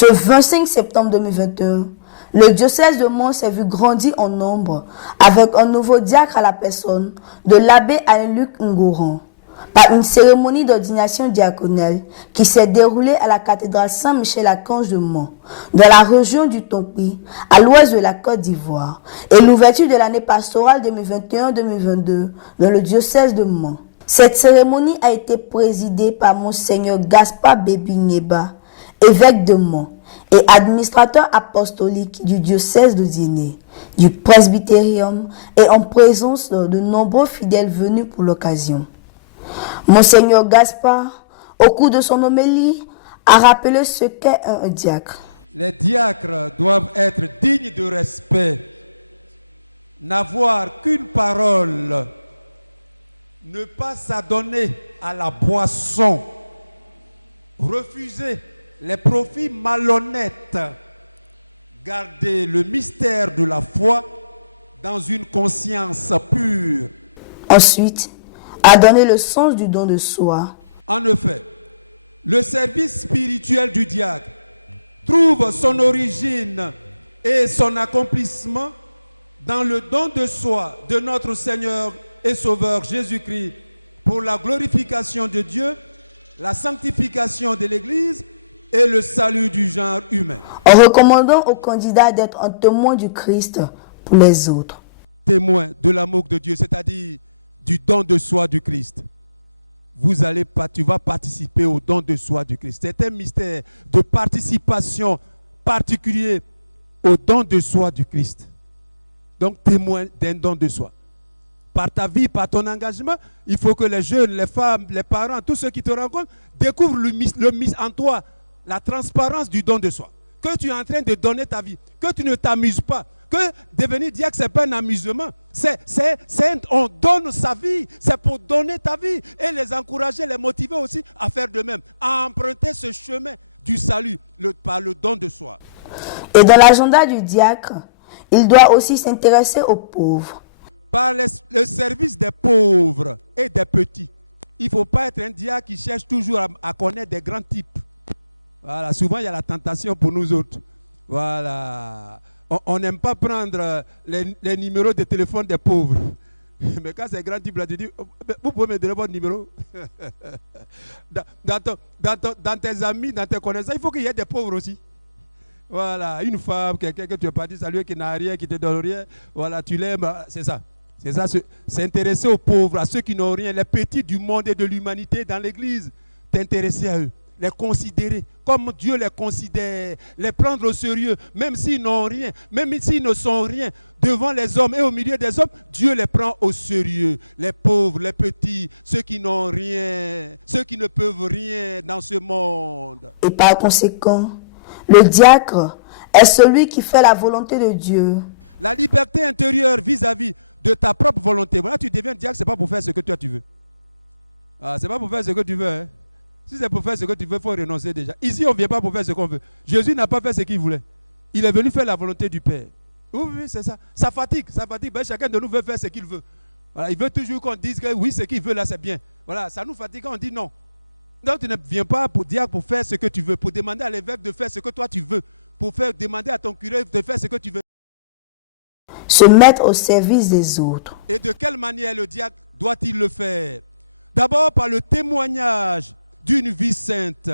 Ce 25 septembre 2021, le diocèse de Mons s'est vu grandir en nombre avec un nouveau diacre à la personne de l'abbé Alain-Luc Ngoran, par une cérémonie d'ordination diaconale qui s'est déroulée à la cathédrale Saint-Michel-Archange de Mons, dans la région du Tonpi, à l'ouest de la Côte d'Ivoire, et l'ouverture de l'année pastorale 2021-2022 dans le diocèse de Mons. Cette cérémonie a été présidée par Monseigneur Gaspard Bébi-Nieba, évêque de Mons et administrateur apostolique du diocèse de Diné, du presbytérium, et en présence de nombreux fidèles venus pour l'occasion. Monseigneur Gaspard, au cours de son homélie, a rappelé ce qu'est un diacre. Les diacres doivent être dignes de respect, n'avoir qu'une parole, ne pas s'adonner à la boisson, refuser les profits malhonnêtes, garder le mystère de la foi dans une conscience pure. Ensuite, a donné le sens du don de soi. En effet, le service spirituel du diacre trouve son origine et son accomplissement dans le don de soi de notre Seigneur et Sauveur Jésus-Christ pour la glorification de Dieu, la sanctification de l'Église et le salut du genre humain. En recommandant aux candidats d'être un témoin du Christ pour les autres. Témoin de l'amour de Dieu, c'est-à-dire du don de soi du Christ. Tu vas participer au don de soi du Christ. C'est un mystère de participation particulier au don de soi du Christ. Donc, témoin d'un don de soi. Par ta vie, par ton engagement, il faut que les jeunes, les femmes, les parents, tous ceux qui te rencontrent, découvrent en toi la transparence du don de soi. Que tu es en train de donner ta vie, que tu ne t'amuses pas, que devenir diacre, ce n'est pas un amusement. On donne sa vie, c'est pour donner ta vie et les encourager, les motiver aussi à faire de même, à emprunter ce chemin du salut par le don de soi. Et dans l'agenda du diacre, il doit aussi s'intéresser aux pauvres. Par le service des pauvres et des petits. Il ne faut pas être un diacre qui cherche toujours à connaître des grands types. Voilà, souvent il y a la tentation pour nous autres. Voilà. On n'aime pas prendre les numéros de téléphone des pauvres. Mais quand c'est grand type là, tu dis, vous pouvez me donner votre numéro. Dans tes amis, dans tes connaissances, il faut qu'il y ait des pauvres aussi. Voilà, une femme, quelqu'un que tu es parti saluer, qui n'a rien, qui te donne rien. Voilà, tu l'aimes, c'est ça. C'est ça, s'intéresser aux pauvres, à ceux qui n'ont rien, les petits du monde et de l'humanité dans l'église. T'intéresser à eux, les considérer comme Dieu les considère, les prendre au sérieux, même s'ils n'ont rien, même s'ils ne sont rien, devant les hommes et au milieu des hommes, Dieu les prend au sérieux. Les pauvres, les petits, ceux qui n'ont rien, ceux qui ne peuvent rien dans ce monde. Et par conséquent, le diacre est celui qui fait la volonté de Dieu. La liberté intérieure vis-à-vis de ta propre volonté. Voilà, tu deviens diacre, ce n'est pas pour faire ce que toi tu veux. Ce n'est pas pour faire ce que tu veux. Hein. Si c'est pour faire ce que tu veux, il faut renoncer déjà. Ici, on ne vient pas pour faire ce qu'on veut. Jésus n'a pas fait ce qu'il voulait. Il est venu faire la volonté du Père. Oui, c'est ça. Ça fatigue. Ben, chacun de nous veut faire ce qu'il veut. Voilà, il veut toujours qu'on dise que oui, ce qu'il veut là, c'est bien. Voilà, ça nous fatigue quand on dit non. Donc, tu ne viens pas pour dire, pour faire ce que tu veux, pour demander à l'évêque de faire ce que toi tu veux, pour demander à ton curé de faire ce que tu veux. Se mettre au service des autres. Et de quelle manière le diacre doit-il le faire? D'abord par le témoignage d'une vie sainte,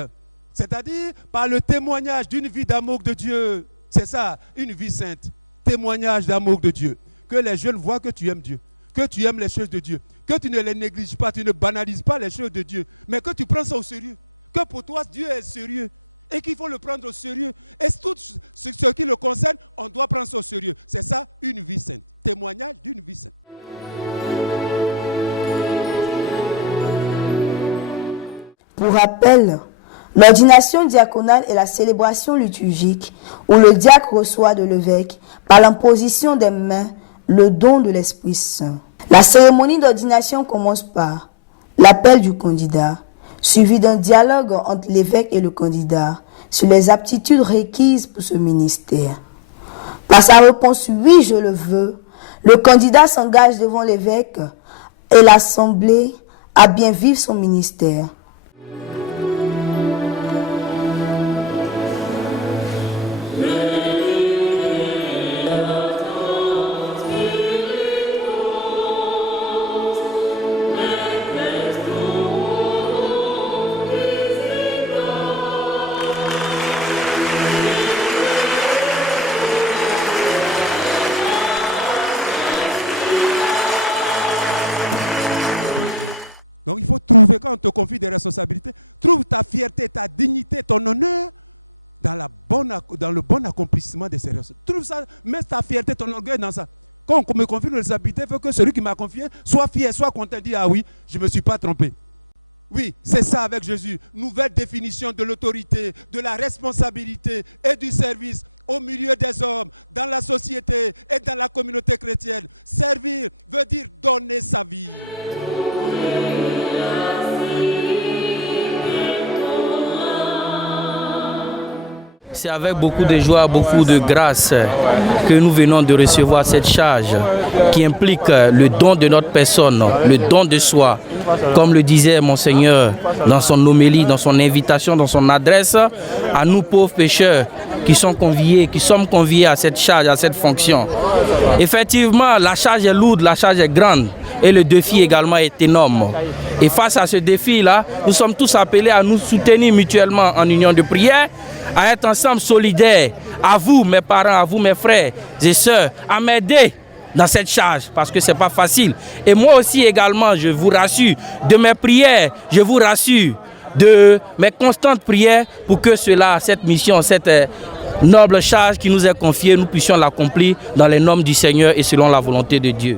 c'est-à-dire par le témoignage d'une vie d'amour de Dieu. C'est ça, une vie sainte, témoignage d'amour de Dieu. Que les jeunes voient que tu aimes Dieu, que tu aimes les choses de Dieu, que tu ne les négliges pas, tu ne banalises pas les choses de Dieu, mais que tu prends ça au sérieux, que pour toi Dieu est sérieux et qu'il faut le prendre au sérieux. Et tout ce qui le concerne, on doit prendre ça au sérieux. C'est ça, une vie sainte, témoignage d'une vie sainte. Pour rappel, l'ordination diaconale est la célébration liturgique où le diacre reçoit de l'évêque, par l'imposition des mains, le don de l'Esprit Saint. La cérémonie d'ordination commence par l'appel du candidat, suivi d'un dialogue entre l'évêque et le candidat sur les aptitudes requises pour ce ministère. Par sa réponse « oui, je le veux », le candidat s'engage devant l'évêque et l'assemblée à bien vivre son ministère. Donc il faut trouver, quand on te confie des responsabilités, trouve ta fierté, ta dignité, ton honneur dans le bon accomplissement de ces responsabilités. Trouve ça, mets ta fierté, ton orgueil dans ça. Quand on me confie une responsabilité, il faut que celui qui m'a confié soit fier, soit content, dire ah oui, je ne me suis pas trompé. Oui, c'est ça avec Jésus. Nouvelle définition de l'autorité, de la responsabilité et du service au milieu des hommes, dans la société et dans la communauté chrétienne. Servir veut dire donner sa vie. C'est avec beaucoup de joie, beaucoup de grâce que nous venons de recevoir cette charge qui implique le don de notre personne, le don de soi. Comme le disait Monseigneur dans son homélie, dans son invitation, dans son adresse à nous pauvres pécheurs qui sommes conviés à cette charge, à cette fonction. Effectivement, la charge est lourde, la charge est grande et le défi également est énorme. Et face à ce défi-là, nous sommes tous appelés à nous soutenir mutuellement en union de prière, à être ensemble solidaires, à vous mes parents, à vous mes frères et sœurs, à m'aider dans cette charge parce que ce n'est pas facile. Et moi aussi également, je vous rassure, de mes prières, je vous rassure de mes constantes prières pour que cette mission, cette noble charge qui nous est confiée, nous puissions l'accomplir dans les normes du Seigneur et selon la volonté de Dieu.